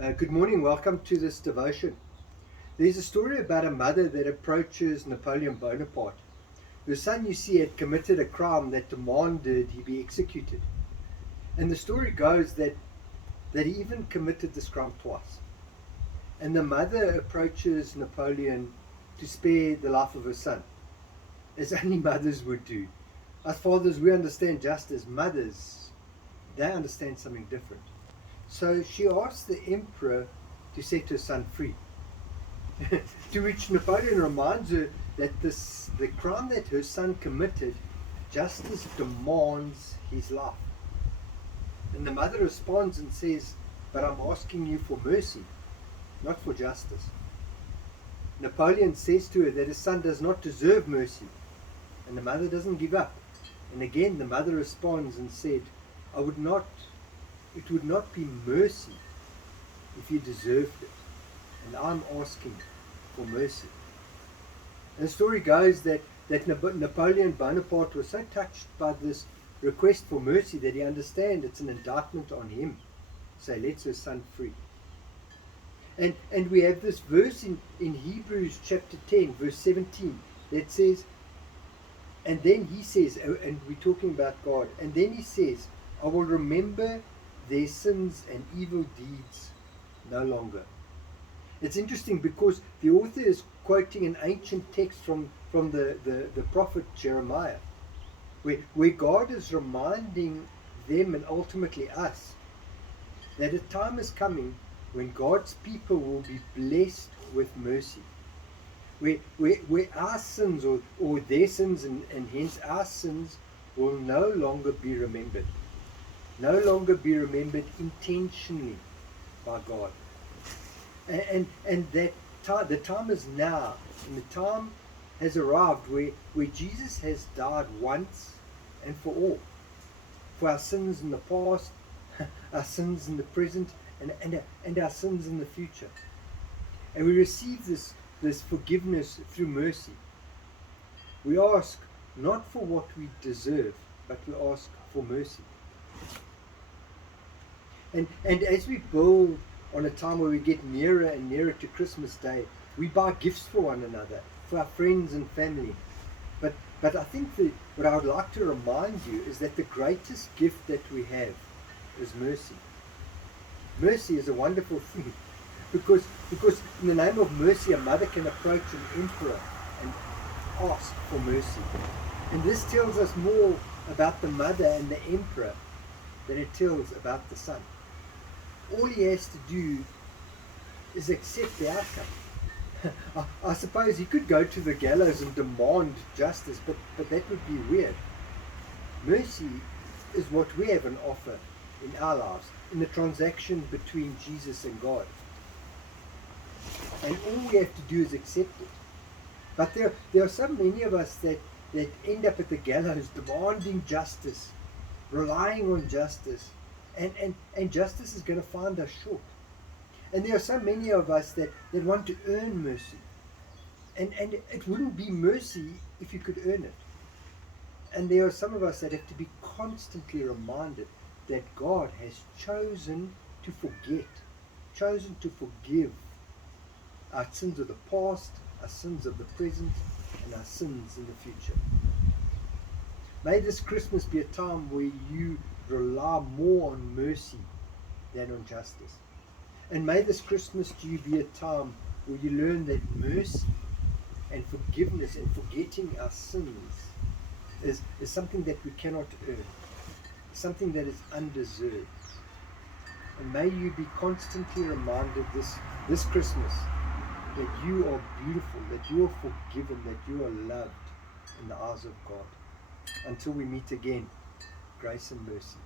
Good morning, welcome to this devotion. There's a story about a mother that approaches Napoleon Bonaparte. Her son, you see, had committed a crime that demanded he be executed. And the story goes that he even committed this crime twice. And the mother approaches Napoleon to spare the life of her son, as only mothers would do. As fathers, we understand justice. Mothers, they understand something different. So she asked the emperor to set her son free. To which Napoleon reminds her that the crime that her son committed, justice demands his life. And the mother responds and says, "But I'm asking you for mercy, not for justice." Napoleon says to her that his son does not deserve mercy, and the mother doesn't give up. And again the mother responds and said, it would not be mercy if you deserved it, and I'm asking for mercy. And the story goes that Napoleon Bonaparte was so touched by this request for mercy that he understands it's an indictment on him. So he lets her son free. And we have this verse in Hebrews chapter 10, verse 17, that says, and then he says, and we're talking about God, and then he says, "I will remember their sins and evil deeds no longer." It's interesting because the author is quoting an ancient text from the prophet Jeremiah, where God is reminding them and ultimately us that a time is coming when God's people will be blessed with mercy. Where our sins or their sins and hence our sins will no longer be remembered. No longer be remembered intentionally by God. And that the time is now, and the time has arrived where Jesus has died once and for all. For our sins in the past, our sins in the present, and our sins in the future. And we receive this forgiveness through mercy. We ask not for what we deserve, but we ask for mercy. And as we build on a time where we get nearer and nearer to Christmas Day, we buy gifts for one another, for our friends and family. But I think what I would like to remind you is that the greatest gift that we have is mercy. Mercy is a wonderful thing. Because in the name of mercy, a mother can approach an emperor and ask for mercy. And this tells us more about the mother and the emperor than it tells about the son. All he has to do is accept the outcome. I suppose he could go to the gallows and demand justice, but that would be weird. Mercy is what we have on offer in our lives, in the transaction between Jesus and God. And all we have to do is accept it. But there are so many of us that end up at the gallows demanding justice, relying on justice, and justice is going to find us short. And there are so many of us that want to earn mercy. And it wouldn't be mercy if you could earn it. And there are some of us that have to be constantly reminded that God has chosen to forget, chosen to forgive our sins of the past, our sins of the present, and our sins in the future. May this Christmas be a time where you rely more on mercy than on justice. And may this Christmas to you be a time where you learn that mercy and forgiveness and forgetting our sins is something that we cannot earn, something that is undeserved. And may you be constantly reminded this Christmas that you are beautiful, that you are forgiven, that you are loved in the eyes of God. Until we meet again, grace and mercy.